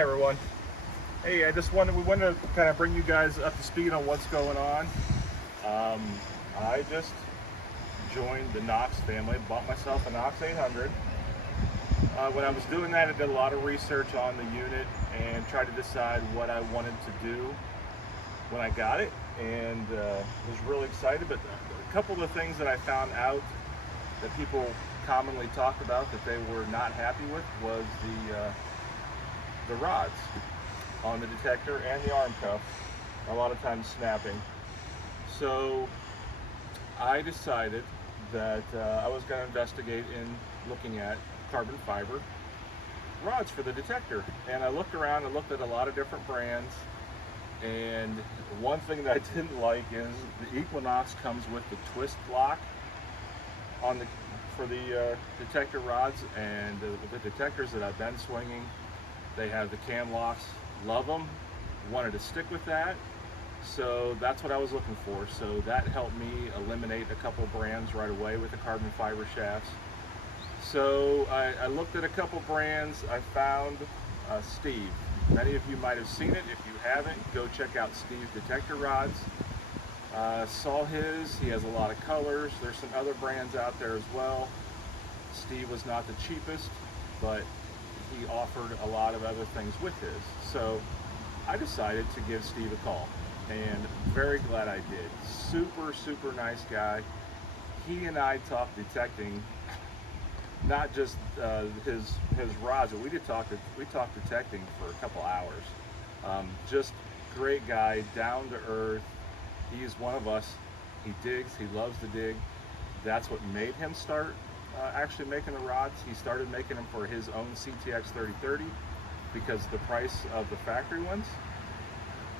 everyone. Hey, we wanted to kind of bring you guys up to speed on what's going on. Um, I just joined the Nox family, bought myself a Nox 800. When I was doing that, I did a lot of research on the unit and tried to decide what I wanted to do when I got it, and was really excited. But a couple of the things that I found out that people commonly talked about that they were not happy with was the rods on the detector and the arm cuff, a lot of times snapping. So I decided that I was going to investigate in looking at carbon fiber rods for the detector. And I looked around and looked at a lot of different brands, and one thing that I didn't like is the Equinox comes with the twist lock on for the detector rods, and the detectors that I've been swinging, they have the cam locks. Love them, wanted to stick with that, so that's what I was looking for. So that helped me eliminate a couple brands right away with the carbon fiber shafts. So I looked at a couple brands. I found Steve. Many of you might have seen it. If you haven't, go check out Steve's detector rods. Saw his. He has a lot of colors. There's some other brands out there as well. Steve was not the cheapest, but he offered a lot of other things with his. So I decided to give Steve a call, and very glad I did. Super nice guy. He and I talked detecting, not just his rods, but we talked detecting for a couple hours. Just great guy, down to earth. He's one of us. He digs, he loves to dig. That's what made him start actually making the rods. He started making them for his own CTX 3030 because of the price of the factory ones.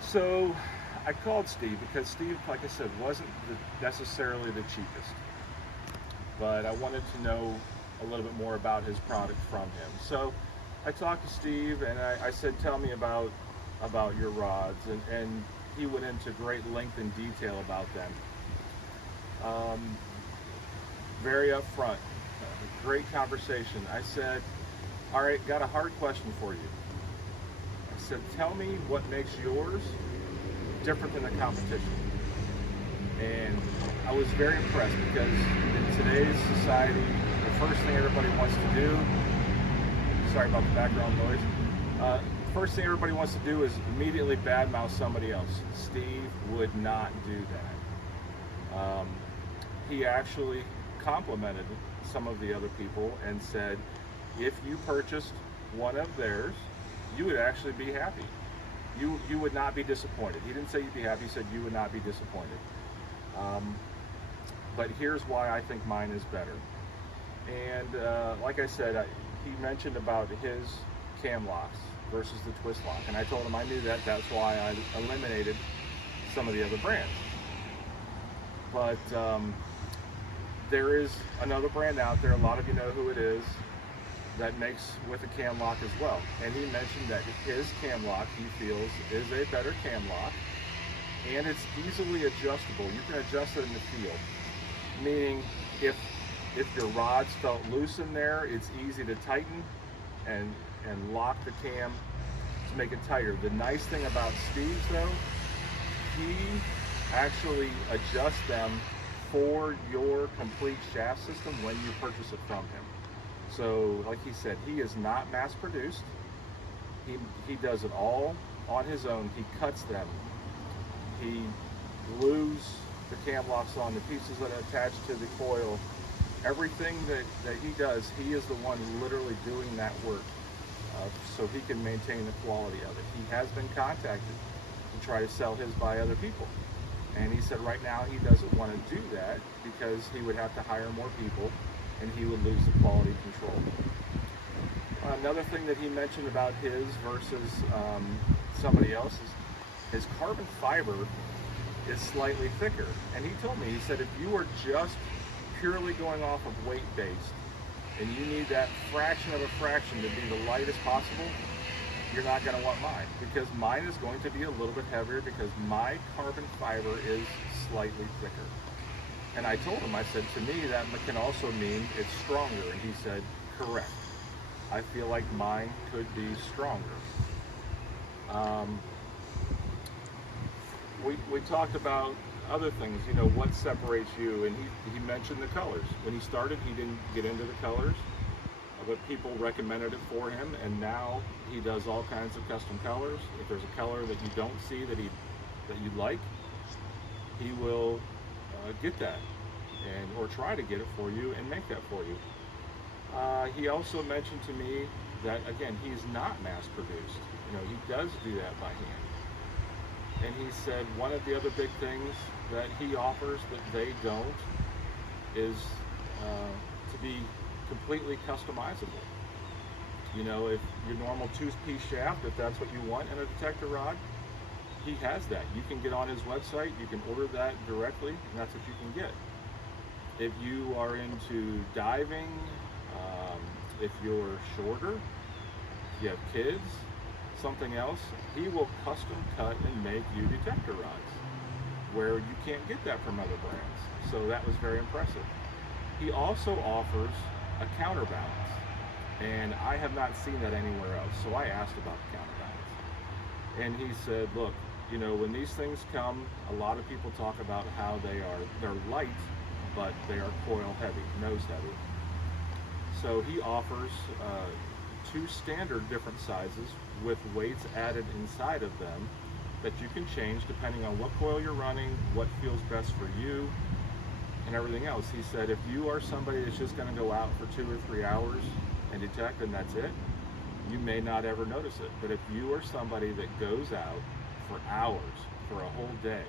So I called Steve because Steve, like I said, wasn't necessarily the cheapest, but I wanted to know a little bit more about his product from him. So I talked to Steve, and I said, tell me about your rods, and he went into great length and detail about them. Very upfront, great conversation. I said, all right, got a hard question for you. I said, tell me what makes yours different than the competition. And I was very impressed because in today's society, the first thing everybody wants to do, sorry about the background noise, first thing everybody wants to do is immediately badmouth somebody else. Steve would not do that. He actually complimented some of the other people and said, if you purchased one of theirs, you would actually be happy. You would not be disappointed. He didn't say you'd be happy, he said you would not be disappointed. But here's why I think mine is better. And like I said, he mentioned about his cam locks versus the twist lock, and I told him I knew that. That's why I eliminated some of the other brands. But there is another brand out there, a lot of you know who it is, that makes with a cam lock as well. And he mentioned that his cam lock, he feels, is a better cam lock, and it's easily adjustable. You can adjust it in the field, meaning if your rods felt loose in there, it's easy to tighten and lock the cam to make it tighter. The nice thing about Steve's though, he actually adjusts them for your complete shaft system when you purchase it from him. So like he said, he is not mass produced. He does it all on his own. He cuts them. He glues the cam locks on, the pieces that are attached to the coil. Everything that he does, he is the one literally doing that work, so he can maintain the quality of it. He has been contacted to try to sell his by other people, and he said right now he doesn't want to do that because he would have to hire more people and he would lose the quality control. Another thing that he mentioned about his versus somebody else's, his carbon fiber is slightly thicker. And he told me, he said, if you were just purely going off of weight based and you need that fraction of a fraction to be the lightest possible, you're not going to want mine, because mine is going to be a little bit heavier because my carbon fiber is slightly thicker. And I told him, I said, to me that can also mean it's stronger. And he said, correct. I feel like mine could be stronger. Um, we talked about other things, you know, what separates you, and he mentioned the colors. When he started, he didn't get into the colors, but people recommended it for him, and now he does all kinds of custom colors. If there's a color that you don't see that you like, he will get that, or try to get it for you and make that for you. He also mentioned to me that, again, he's not mass produced. You know, he does do that by hand. And he said one of the other big things that he offers that they don't is to be completely customizable. You know, if your normal two-piece shaft, if that's what you want in a detector rod, he has that. You can get on his website, you can order that directly, and that's what you can get. If you are into diving, if you're shorter, if you have kids, something else, he will custom cut and make you detector rods where you can't get that from other brands. So that was very impressive. He also offers a counterbalance, and I have not seen that anywhere else. So I asked about the counterbalance, and he said, look, you know, when these things come, a lot of people talk about how they're light, but they are coil heavy, nose heavy. So he offers two standard different sizes with weights added inside of them that you can change depending on what coil you're running, what feels best for you, and everything else. He said if you are somebody that's just going to go out for 2 or 3 hours and detect and that's it, you may not ever notice it. But if you are somebody that goes out for hours, for a whole day,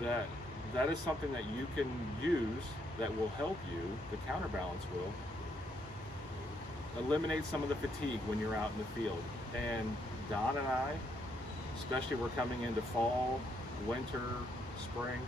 that is something that you can use that will help you. The counterbalance will eliminate some of the fatigue when you're out in the field. And Don and I, especially we're coming into fall, winter, spring,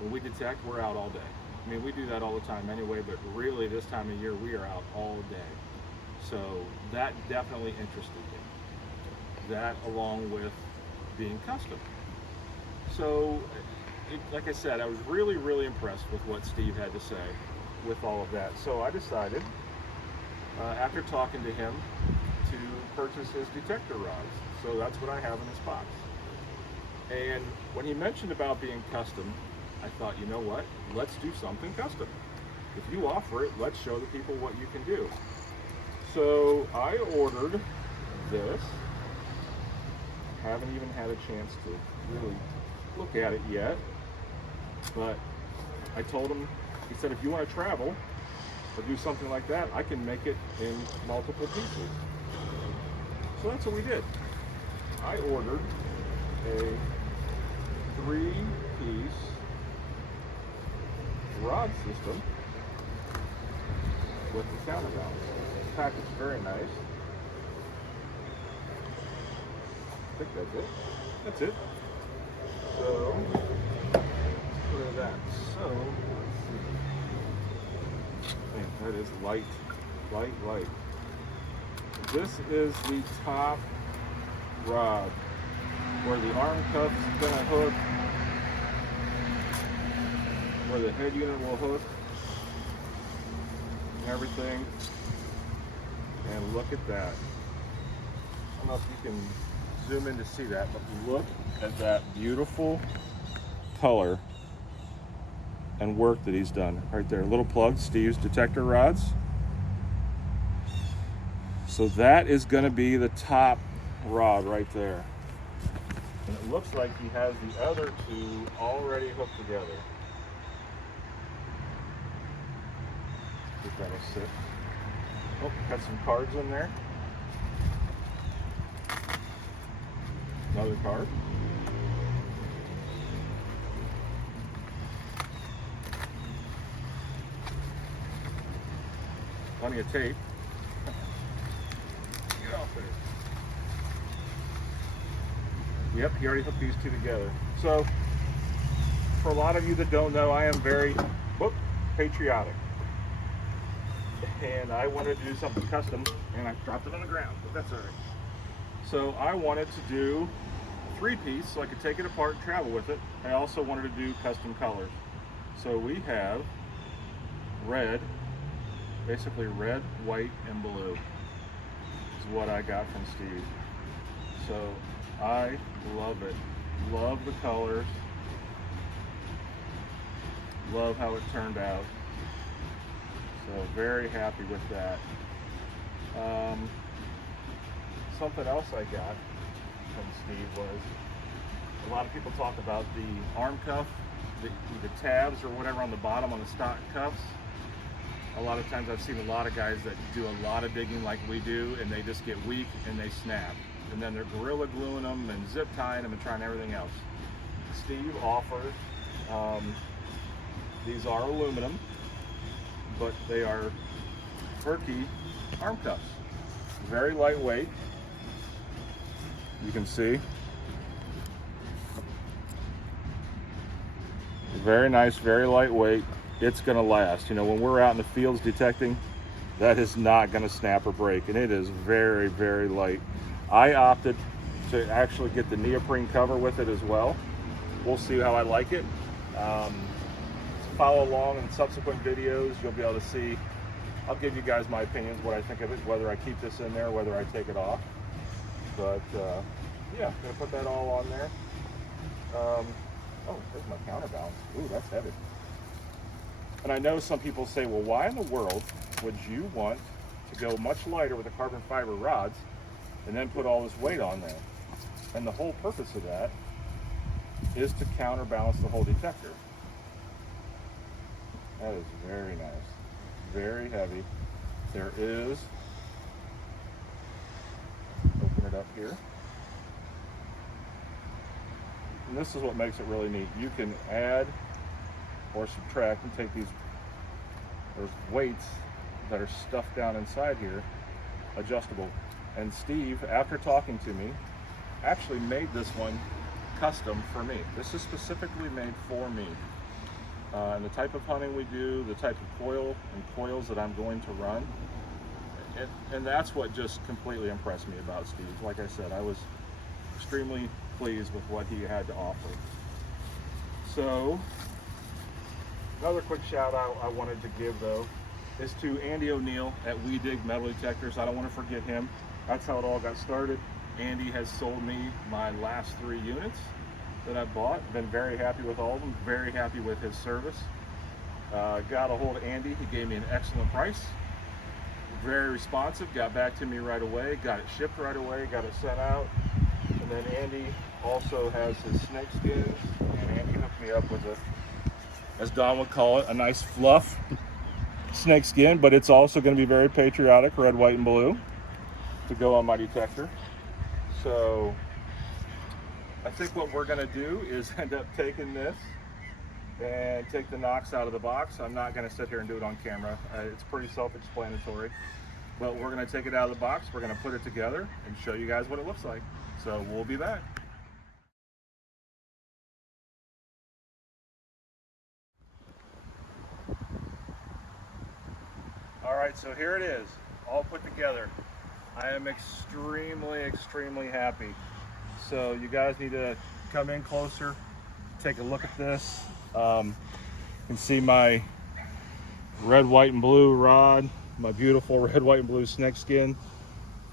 when we detect, we're out all day. I mean, we do that all the time anyway, but really this time of year we are out all day. So that definitely interested me. That along with being custom. So like I said, I was really, really impressed with what Steve had to say with all of that. So I decided, after talking to him, to purchase his detector rods. So that's what I have in this box. And when he mentioned about being custom, I thought, you know what? Let's do something custom. If you offer it, let's show the people what you can do. So I ordered this. Haven't even had a chance to really look at it yet. But I told him, he said, if you want to travel or do something like that, I can make it in multiple pieces. So that's what we did. I ordered a 3-piece rod system with the counterbalance. The package is very nice. I think that's it. That's it. So, look at that. So, let's see. Man, that is light. Light. This is the top rod where the arm cuff's gonna hook, where the head unit will hook, and everything. And look at that. I don't know if you can zoom in to see that, but look at that beautiful color and work that he's done right there. Little plug, Steve's detector rods. So that is going to be the top rod right there. And it looks like he has the other two already hooked together. Think that'll sit. Oh, got some cards in there. Another card. Plenty of tape. Get off there. Yep, he already hooked these two together. So, for a lot of you that don't know, I am very patriotic. And I wanted to do something custom, and I dropped it on the ground, but that's all right. So I wanted to do a 3-piece so I could take it apart and travel with it. I also wanted to do custom colors. So we have red, basically red, white, and blue is what I got from Steve. So I love it. Love the colors. Love how it turned out. So very happy with that. Something else I got from Steve was, a lot of people talk about the arm cuff, the tabs or whatever on the bottom on the stock cuffs. A lot of times I've seen a lot of guys that do a lot of digging like we do, and they just get weak and they snap. And then they're gorilla gluing them and zip tying them and trying everything else. Steve offers, these are aluminum, but they are Herky arm cuffs. Very lightweight. You can see. Very nice, very lightweight. It's gonna last. You know, when we're out in the fields detecting, that is not gonna snap or break, and it is very, very light. I opted to actually get the neoprene cover with it as well. We'll see how I like it. Follow along in subsequent videos. You'll be able to see. I'll give you guys my opinions, what I think of it, whether I keep this in there, whether I take it off. But yeah, gonna put that all on there. Oh, there's my counterbalance. Ooh, that's heavy. And I know some people say, well, why in the world would you want to go much lighter with the carbon fiber rods and then put all this weight on there? And the whole purpose of that is to counterbalance the whole detector. That is very nice, very heavy. There is, open it up here. And this is what makes it really neat. You can add or subtract and take these, there's weights that are stuffed down inside here, adjustable. And Steve, after talking to me, actually made this one custom for me. This is specifically made for me. And the type of hunting we do, the type of coil and coils that I'm going to run. And that's what just completely impressed me about Steve. Like I said, I was extremely pleased with what he had to offer. So, another quick shout out I wanted to give though is to Andy O'Neill at We Dig Metal Detectors. I don't want to forget him. That's how it all got started. Andy has sold me my last 3 units that I bought. Been very happy with all of them, very happy with his service. Got a hold of Andy, he gave me an excellent price. Very responsive, got back to me right away, got it shipped right away, got it sent out. And then Andy also has his snake skins, and Andy hooked me up with a, as Don would call it, a nice fluff snake skin, but it's also going to be very patriotic, red, white, and blue to go on my detector. So I think what we're going to do is end up taking this and take the Nox out of the box. I'm not going to sit here and do it on camera. It's pretty self-explanatory, but we're going to take it out of the box. We're going to put it together and show you guys what it looks like. So we'll be back. All right, so here it is, all put together. I am extremely, extremely happy. So you guys need to come in closer, take a look at this. You can see my red, white, and blue rod, my beautiful red, white, and blue snake skin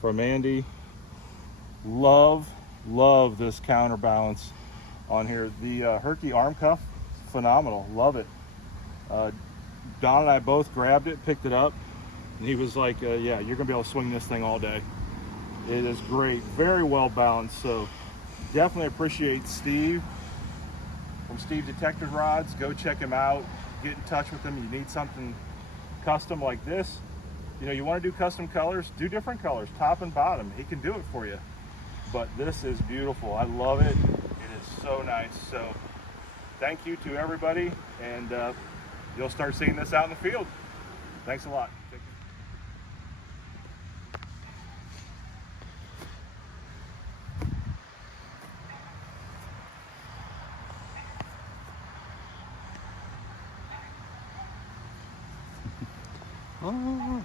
from Andy. Love this counterbalance on here. The Herky arm cuff, phenomenal, love it. Don and I both grabbed it, picked it up, and he was like, yeah, you're gonna be able to swing this thing all day. It is great, very well balanced. So definitely appreciate Steve from Steve Detector Rods. Go check him out, get in touch with him. You need something custom like this, you know, you want to do custom colors, do different colors, top and bottom. He can do it for you. But this is beautiful, I love it. It is so nice. So thank you to everybody, and you'll start seeing this out in the field. Thanks a lot. Take care. Oh.